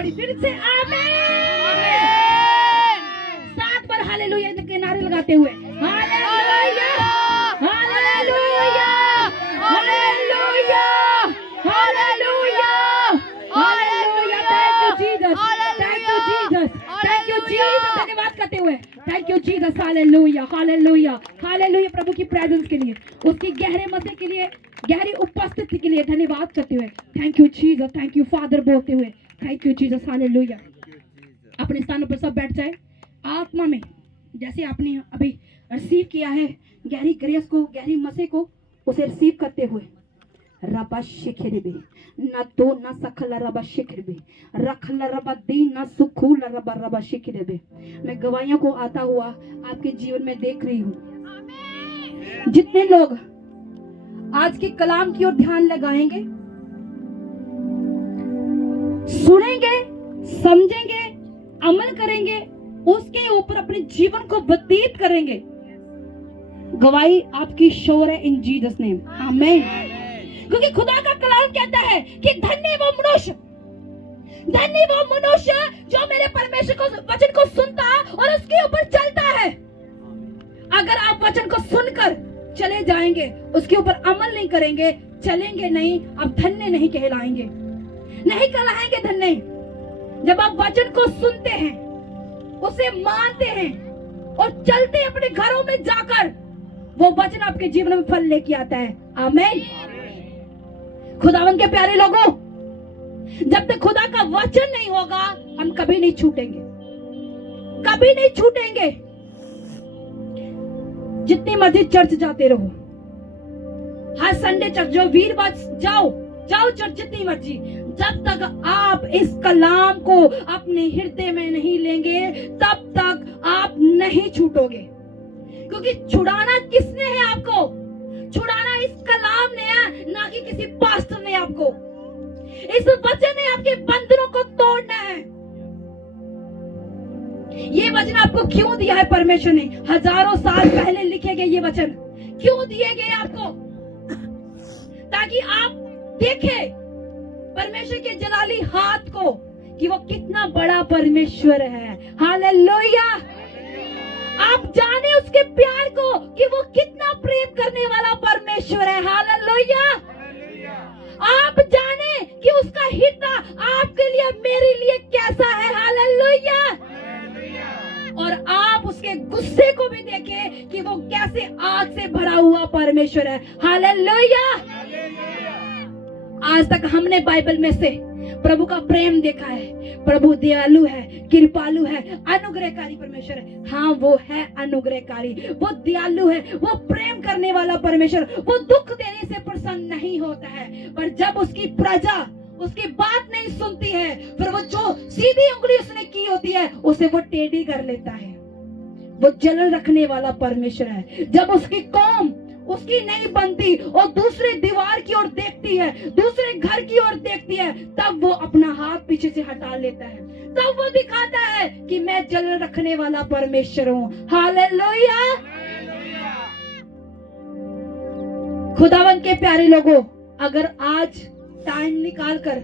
पड़ी, फिर से आमीन। 7 बार हालेलुया के नारे लगाते हुए hallelujah hallelujah hallelujah hallelujah hallelujah. Thank you Jesus, thank you Jesus, thank you Jesus. धन्यवाद करते हुए thank you Jesus. Hallelujah hallelujah hallelujah. प्रभु की प्रेजेंस के लिए, उसकी गहरे मजे के लिए, गहरी उपस्थिति के लिए धन्यवाद करते हुए thank you Jesus, thank you father बोलते हुए थैंक यू जीसस। हालेलुया। अपने स्थानों पर सब बैठ जाए। आत्मा में जैसे आपने अभी रिसीव किया है गहरी ग्रेस को, गहरी मसे को, उसे रिसीव करते हुए रबा शिखरबे न तो न सखल रबा शिखरबे रखल रबा दी न सुखूल रबा रबा शिखरबे। मैं गवाहियों को आता हुआ आपके जीवन में देख रही हूँ। जितने लोग आज के कलाम की ओर ध्यान लगाएंगे, सुनेंगे, समझेंगे, अमल करेंगे, उसके ऊपर अपने जीवन को व्यतीत करेंगे, गवाही आपकी श्योर है इन जीसस नेम। आमीन। क्योंकि खुदा का कलाम कहता है कि धन्य वो मनुष्य, धन्य वो मनुष्य जो मेरे परमेश्वर को वचन को सुनता और उसके ऊपर चलता है। अगर आप वचन को सुनकर चले जाएंगे, उसके ऊपर अमल नहीं करेंगे, चलेंगे नहीं, आप धन्य नहीं कहलाएंगे, नहीं कहलाएंगे धन्य। जब आप वचन को सुनते हैं, उसे मानते हैं और चलते हैं अपने घरों में जाकर, वो वचन आपके जीवन में फल लेके आता है। आमीन। खुदावन के प्यारे लोगों, जब तक खुदा का वचन नहीं होगा हम कभी नहीं छूटेंगे, कभी नहीं छूटेंगे। जितनी मर्जी चर्च जाते रहो, हर संडे चर्च जो वीरवार जाओ चर्च जितनी मर्जी, जब तक आप इस कलाम को अपने हृदय में नहीं लेंगे तब तक आप नहीं छूटोगे। क्योंकि छुड़ाना किसने है आपको? छुड़ाना इस कलाम ने है, ना कि किसी पास्टर ने आपको। इस वचन ने आपके बंधनों को तोड़ना है। ये वचन आपको क्यों दिया है परमेश्वर ने? हजारों साल पहले लिखे गए ये वचन क्यों दिए गए आपको? ताकि आप देखें परमेश्वर के जलाली हाथ को कि वो कितना बड़ा परमेश्वर है। हालेलुया। आप जाने उसके प्यार को कि वो कितना प्रेम करने वाला परमेश्वर है। हालेलुया। आप जाने कि उसका हृदय आपके लिए, मेरे लिए कैसा है। हालेलुया। और आप उसके गुस्से को भी देखें कि वो कैसे आग से भरा हुआ परमेश्वर है। हालेलुया। आज तक हमने बाइबल में से प्रभु का प्रेम देखा है। प्रभु दयालु है, कृपालु है, अनुग्रहकारी परमेश्वर है। हाँ, वो है अनुग्रहकारी, वो दयालु है, वो प्रेम करने वाला परमेश्वर। वो दुख देने से प्रसन्न नहीं होता है, पर जब उसकी प्रजा उसकी बात नहीं सुनती है, फिर वो जो सीधी उंगली उसने की होती है उसे वो टेढ़ी कर लेता है। वो जलन रखने वाला परमेश्वर है। जब उसकी कौम उसकी नहीं बनती और दूसरे दीवार की ओर देखती है, दूसरे घर की ओर देखती है, तब वो अपना हाथ पीछे से हटा लेता है। तब वो दिखाता है कि मैं जलन रखने वाला परमेश्वर हूँ। हालेलुया। खुदावन के प्यारे लोगों, अगर आज टाइम निकालकर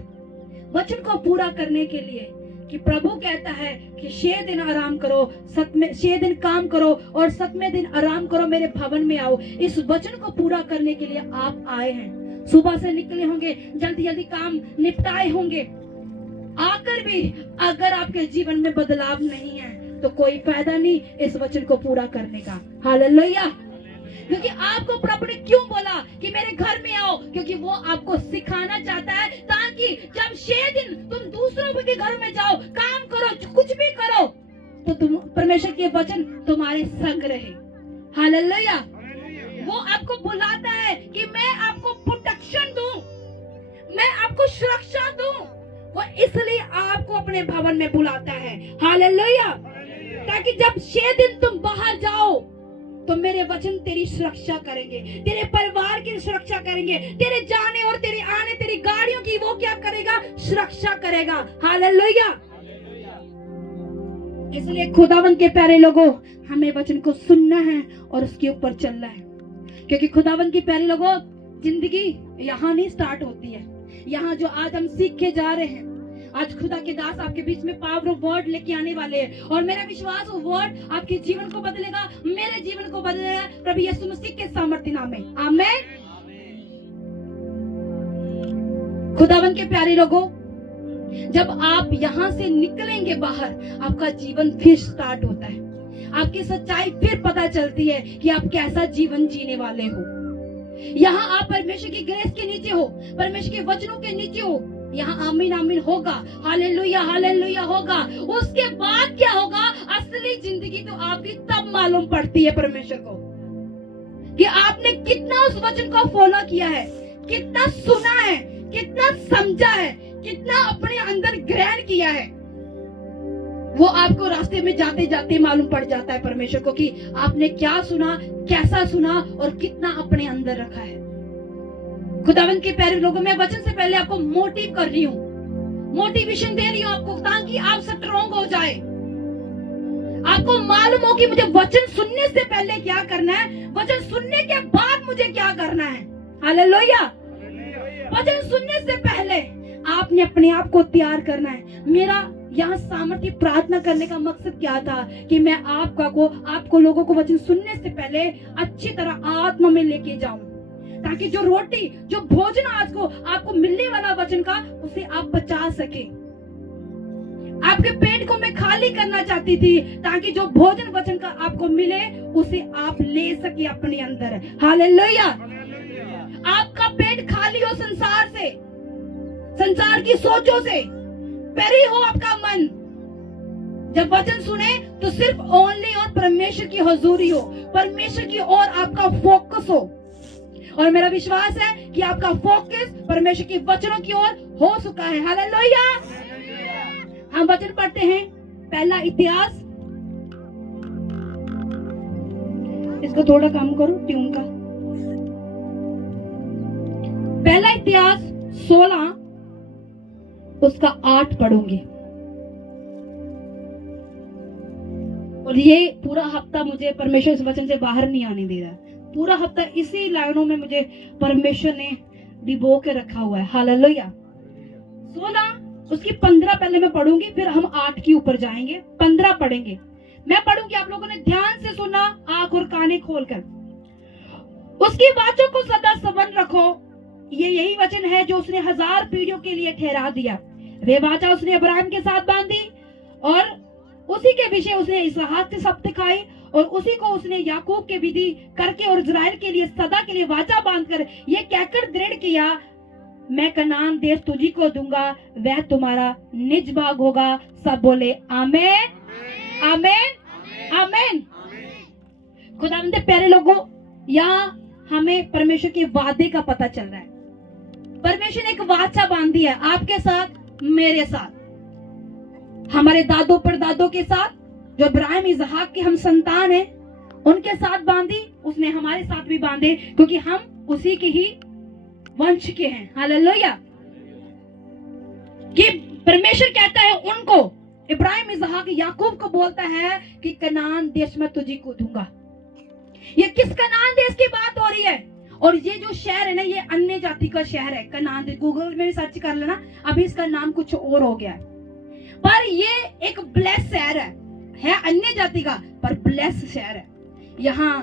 वचन को पूरा करने के लिए, कि प्रभु कहता है कि 6 दिन आराम करो, 6 दिन काम करो और 7वें दिन आराम करो, मेरे भवन में आओ। इस वचन को पूरा करने के लिए आप आए हैं। सुबह से निकले होंगे, जल्दी जल्दी काम निपटाए होंगे, आकर भी अगर आपके जीवन में बदलाव नहीं है तो कोई फायदा नहीं इस वचन को पूरा करने का। हालेलुया। क्योंकि आपको प्रभु ने क्यों बोला कि मेरे घर में आओ? क्योंकि वो आपको सिखाना चाहता है, ताकि जब 6 दिन तुम दूसरों के घर में जाओ, काम करो, कुछ भी करो, तो तुम परमेश्वर के वचन तुम्हारे संग रहे। हालेलुया। वो आपको बुलाता है कि मैं आपको प्रोटेक्शन दूं, मैं आपको सुरक्षा दूं। वो इसलिए आपको अपने भवन में बुलाता है। हालेलुया। ताकि जब 6 दिन तुम बाहर जाओ तो मेरे वचन तेरी सुरक्षा करेंगे, तेरे परिवार की सुरक्षा करेंगे, तेरे जाने और तेरे आने, तेरी गाड़ियों की वो क्या करेगा? सुरक्षा करेगा। हालेलुया। इसलिए खुदावन के प्यारे लोगों, हमें वचन को सुनना है और उसके ऊपर चलना है। क्योंकि खुदावन के प्यारे लोगों, जिंदगी यहाँ नहीं स्टार्ट होती है। यहाँ जो आज हम सीख के जा रहे हैं, आज खुदा के दास आपके बीच में पावर ऑफ वर्ड लेके आने वाले हैं और मेरा विश्वास वो वर्ड आपके जीवन को बदलेगा, मेरे जीवन को बदलेगा प्रभु यीशु मसीह के सामर्थ्य नाम में। आमीन। खुदावन के प्यारे लोगों, जब आप यहाँ से निकलेंगे बाहर, आपका जीवन फिर स्टार्ट होता है, आपकी सच्चाई फिर पता चलती है कि आप कैसा जीवन जीने वाले हो। यहाँ आप परमेश्वर की ग्रेस के नीचे हो, परमेश्वर के वचनों के नीचे हो, यहाँ आमीन आमीन होगा, हालेलुया हालेलुया होगा। उसके बाद क्या होगा? असली जिंदगी तो आपकी तब मालूम पड़ती है परमेश्वर को कि आपने कितना उस वचन को फॉलो किया है, कितना सुना है, कितना समझा है, कितना अपने अंदर ग्रहण किया है। वो आपको रास्ते में जाते जाते मालूम पड़ जाता है परमेश्वर को कि आपने क्या सुना, कैसा सुना और कितना अपने अंदर रखा है। खुदावंत के प्यारे लोगों, मैं वचन से पहले आपको मोटिव कर रही हूँ, मोटिवेशन दे रही हूँ आपको, ताकि आप स्ट्रॉन्ग हो जाए। आपको मालूम हो कि मुझे वचन सुनने से पहले क्या करना है, वचन सुनने के बाद मुझे क्या करना है। हालेलुया। वचन सुनने से पहले आपने अपने आप को तैयार करना है। मेरा यहाँ सामर्थ्य प्रार्थना करने का मकसद क्या था कि मैं आपको लोगों को वचन सुनने से पहले अच्छी तरह आत्मा में लेके जाऊं, ताकि जो रोटी, जो भोजन आज को आपको मिलने वाला वचन का, उसे आप बचा सके। आपके पेट को मैं खाली करना चाहती थी, ताकि जो भोजन वचन का आपको मिले उसे आप ले सके अपने अंदर। हालेलुया। आपका पेट खाली हो संसार से, संसार की सोचों से, परी हो आपका मन। जब वचन सुने तो सिर्फ ओनली और परमेश्वर की हुजूरी हो, परमेश्वर की ओर आपका फोकस हो। और मेरा विश्वास है कि आपका फोकस परमेश्वर के वचनों की ओर हो चुका है। हालेलुया। हम वचन पढ़ते हैं, पहला इतिहास, इसको थोड़ा कम करो ट्यून का। पहला इतिहास 16 उसका 8 पढ़ूंगी। और ये पूरा हफ्ता मुझे परमेश्वर इस वचन से बाहर नहीं आने दे रहा है। पूरा हफ्ता इसी लाइनों में मुझे परमेश्वर ने डिबो के रखा हुआ है। हालेलुया। 16 उसकी 15 पहले मैं पढ़ूंगी, फिर हम 8 के ऊपर जाएंगे। 15 पढ़ेंगे, मैं पढ़ूंगी, आप लोगों ने ध्यान से सुना, आंख और काने खोलकर। उसकी बातों को सदा स्मरण रखो, ये यही वचन है जो उसने 1000 पीढ़ियों के लिए ठहरा दिया। वे वाचा उसने अब्राहम के साथ बांधी और उसी के विषय उसने इसहाक से शपथ खाई और उसी को उसने याकूब के विधि करके और इस्राएल के लिए सदा के लिए वाचा बांधकर ये कहकर दृढ़ किया, मैं कनान देश तुझी को दूंगा, वह तुम्हारा निज भाग होगा। सब बोले आमेन आमेन आमेन। खुदावंद के प्यारे लोगों, यहाँ हमें परमेश्वर के वादे का पता चल रहा है। परमेश्वर ने एक वाचा बांधी है आपके साथ, मेरे साथ, हमारे दादों परदादों के साथ, जो इब्राहिम इसहाक के हम संतान हैं, उनके साथ बांधी, उसने हमारे साथ भी बांधे, क्योंकि हम उसी के ही वंश के हैं। हालेलुया। कि परमेश्वर कहता है उनको, इब्राहिम इसहाक याकूब को बोलता है कि कनान देश में तुझी को दूंगा। ये किस कनान देश की बात हो रही है? और ये जो शहर है ना, ये अन्य जाति का शहर है कनान देश। गूगल में भी सर्च कर लेना, अभी इसका नाम कुछ और हो गया है, पर ये एक ब्लेस शहर है अन्य जाति का, पर ब्लेस शहर है। यहाँ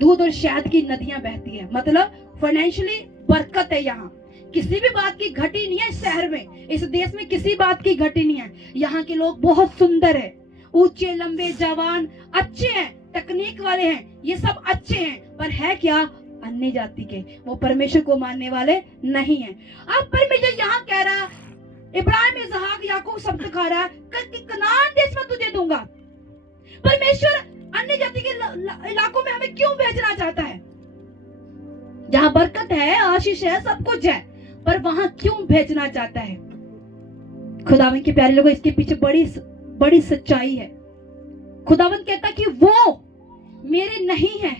दूध और शहद की नदियां बहती है, मतलब फाइनेंशियली बरकत है। यहाँ किसी भी बात की घटी नहीं है इस शहर में, इस देश में किसी बात की घटी नहीं है। यहाँ के लोग बहुत सुंदर है, ऊंचे लंबे जवान अच्छे हैं, तकनीक वाले हैं, ये सब अच्छे हैं, पर है क्या? अन्य जाति के, वो परमेश्वर को मानने वाले नहीं है। अब परमेश्वर यहाँ कह रहा, इब्राहिम इसहाक याकूब शब्द खा रहा है, कनान देश में तुझे दूंगा। परमेश्वर अन्य जाति के इलाकों में हमें क्यों भेजना चाहता है? जहाँ बरकत है, आशीष है, सब कुछ है, पर वहां क्यों भेजना चाहता है? खुदावन के प्यारे लोगों, इसके पीछे बड़ी सच्चाई है। खुदावन कहता कि वो मेरे नहीं है,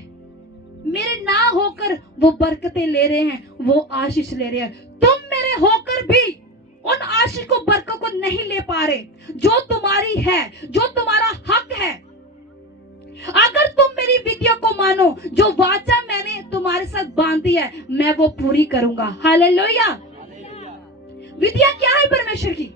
मेरे ना होकर वो बरकतें ले रहे हैं, वो आशीष ले रहे हैं। तुम मेरे होकर भी उन आशीष को, बरकत को नहीं ले पा रहे जो तुम्हारी है, जो तुम्हारा हक है। अगर तुम मेरी विधियों को मानो, जो वाचा मैंने तुम्हारे साथ बांधी है, मैं वो पूरी करूंगा। हालेलुया। विधियां क्या है परमेश्वर की?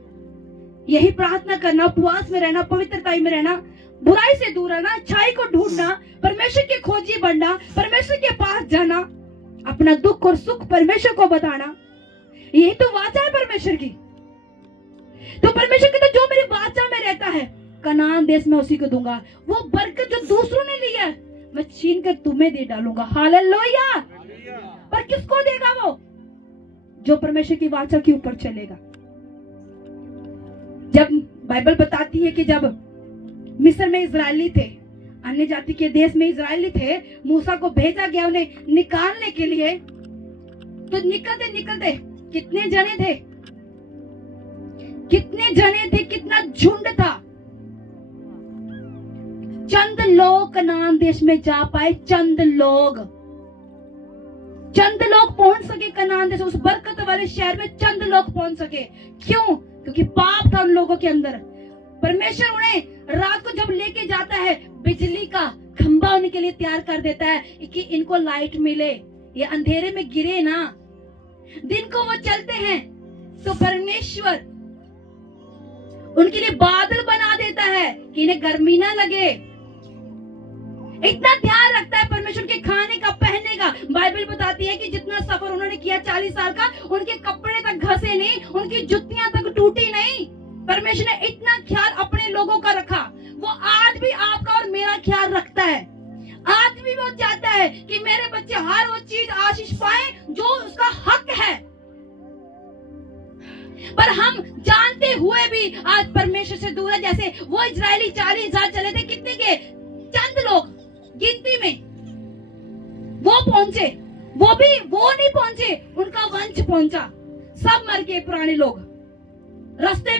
यही प्रार्थना करना, उपवास में रहना, पवित्रता में रहना, बुराई से दूर रहना, अच्छाई को ढूंढना, परमेश्वर के खोजी बनना, परमेश्वर के पास जाना, अपना दुख और सुख परमेश्वर को बताना, यही तो वाचा है परमेश्वर की। तो परमेश्वर कहता जो मेरी वाचा में रहता है कनान देश में उसी को दूंगा। वो बरकत जो दूसरों ने लिया है मैं छीन कर तुम्हें दे डालूंगा। हालेलुया। पर किसको देगा? वो जो परमेश्वर की वाचा के ऊपर चलेगा। जब बाइबल बताती है कि जब मिस्र में इजरायली थे, अन्य जाति के देश में इजरायली थे, मूसा को भेजा गया उन्हें निकालने के लिए। तो निकलते निकलते कितने जने थे, कितना झुंड था। चंद लोग कनान देश में जा पाए, चंद लोग पहुंच सके कनान देश, उस बरकत वाले शहर में चंद लोग पहुंच सके। क्यों? क्योंकि पाप था उन लोगों के अंदर। परमेश्वर उन्हें रात को जब लेके जाता है, बिजली का खंभा उन्हीं के लिए तैयार कर देता है कि इनको लाइट मिले, ये अंधेरे में गिरे ना। दिन को वो चलते हैं तो परमेश्वर उनके लिए बादल बना देता है कि इन्हें गर्मी ना लगे। इतना ध्यान रखता है परमेश्वर के खाने का, पहनने का। बाइबल बताती है कि जितना सफर उन्होंने किया 40 साल का, उनके कपड़े तक घसे नहीं, उनकी जुतियां तक टूटी नहीं। परमेश्वर ने इतना ख्याल अपने लोगों का रखा। वो आज भी आपका और मेरा ख्याल रखता है। आज भी वो चाहता है कि मेरे बच्चे हर वो चीज आशीष पाए जो उसका हक है। पर हम जानते हुए भी आज परमेश्वर से दूर है। जैसे वो इजरायली 40,000 चले थे, कितने के? चंद लोग गिनती में वो पहुंचे। वो नहीं पहुंचे, उनका वंश पहुंचा। सब मर गए पुराने लोग रास्ते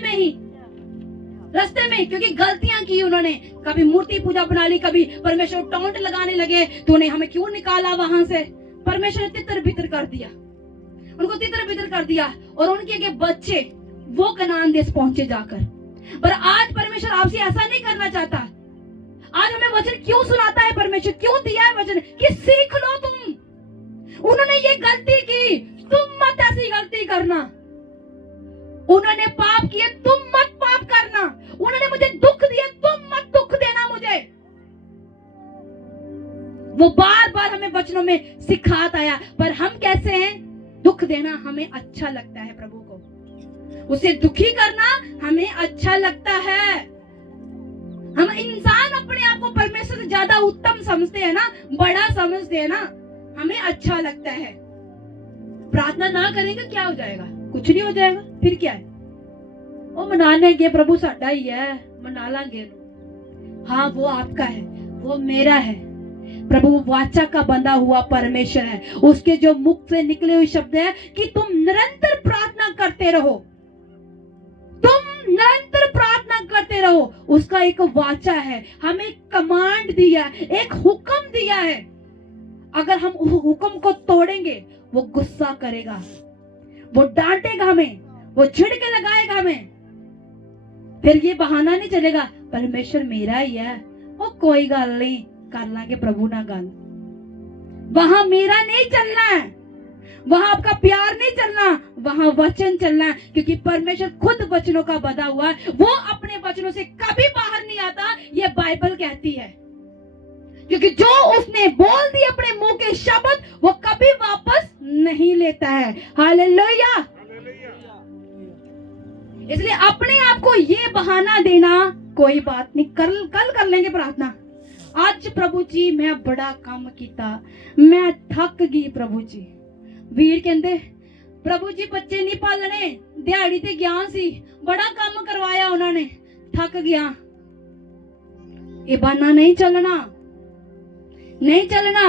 में, क्योंकि गलतियां की उन्होंने। कभी मूर्ति पूजा बना ली, कभी परमेश्वर टॉन्ट लगाने लगे, तूने हमें क्यों निकाला वहां से। परमेश्वर ने तितर बितर कर दिया, उनको तितर बितर कर दिया, और उनके बच्चे वो कनान देश पहुंचे जाकर। पर आज परमेश्वर आपसे ऐसा नहीं करना चाहता। आज हमें वचन क्यों सुनाता है परमेश्वर? क्यों दिया है वचन? कि सीख लो तुम। उन्होंने ये गलती की, तुम मत ऐसी गलती करना। उन्होंने पाप किए, तुम मत पाप करना। उन्होंने मुझे दुख दिया, तुम मत दुख देना मुझे। वो बार बार हमें वचनों में सिखाता आया। पर हम कैसे हैं? दुख देना हमें अच्छा लगता है प्रभु को, उसे दुखी करना हमें अच्छा लगता है। हम इंसान अपने आप को परमेश्वर से ज्यादा उत्तम समझते हैं ना, बड़ा समझते हैं ना, हमें अच्छा लगता है। प्रार्थना ना करेंगे क्या हो जाएगा? कुछ नहीं हो जाएगा। फिर क्या है? वो मना लेंगे, प्रभु साडा ही है, मना लेंगे। हाँ, वो आपका है, वो मेरा है। प्रभु वाचा का बंधा हुआ परमेश्वर है। उसके जो मुख से निकले हुए शब्द है कि तुम निरंतर प्रार्थना करते रहो, तुम निरंतर प्रार्थना करते रहो। उसका एक वाचा है, हमें कमांड दिया, एक हुक्म दिया है। अगर हम हुक्म को तोड़ेंगे वो गुस्सा करेगा, वो डांटेगा हमें, वो छिड़के लगाएगा हमें। फिर ये बहाना नहीं चलेगा परमेश्वर मेरा ही है, वो कोई गल नहीं, कर लांगे प्रभु ना गल। वहां मेरा नहीं चलना है, वहां आपका प्यार नहीं चलना, वहां वचन चलना है। क्योंकि परमेश्वर खुद वचनों का बंधा हुआ है, वो अपने वचनों से कभी बाहर नहीं आता, ये बाइबल कहती है। क्योंकि जो उसने बोल दिए अपने मुंह के शब्द, वो कभी वापस नहीं लेता है। हालेलुया। इसलिए अपने आप को ये बहाना देना कोई बात नहीं, कल कर लेंगे प्रार्थना। आज प्रभु जी मैं बड़ा काम किया, मैं थक गई प्रभु जी। वीर कहते प्रभु जी बच्चे नहीं पालने, दिहाड़ी ते गया सी, बड़ा काम करवाया उन्होंने, थक गया। ये बहाना नहीं चलना, नहीं चलना।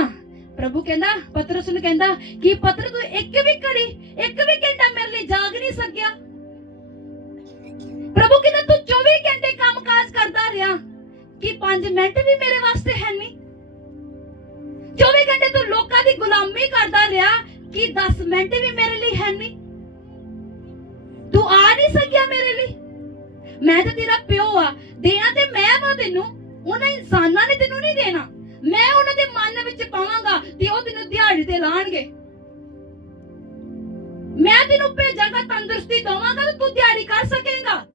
प्रभु कहता, पतरस ने कहता कि पतरस तू एक भी घंटा मेरे लिए जाग नहीं सकिया। प्रभु कहता तू 24 घंटे काम काज करता रहा कि 5 मिनट भी मेरे वास्ते है नहीं। 24 घंटे तू लोकां दी गुलामी करता रहा कि 10 मिनट भी मेरे लिए है नहीं। तू आ नहीं सकिया मेरे लिए। मैं तो तेरा प्यो आ, देना ते मैं वा तेनू, उन्हें इंसाना ने तेनू नहीं देना। मैं उन्हां दे मन विच पावांगा ते ओ तेनू दिहाड़ी ते लाणगे। मैं तेनू भेजांगा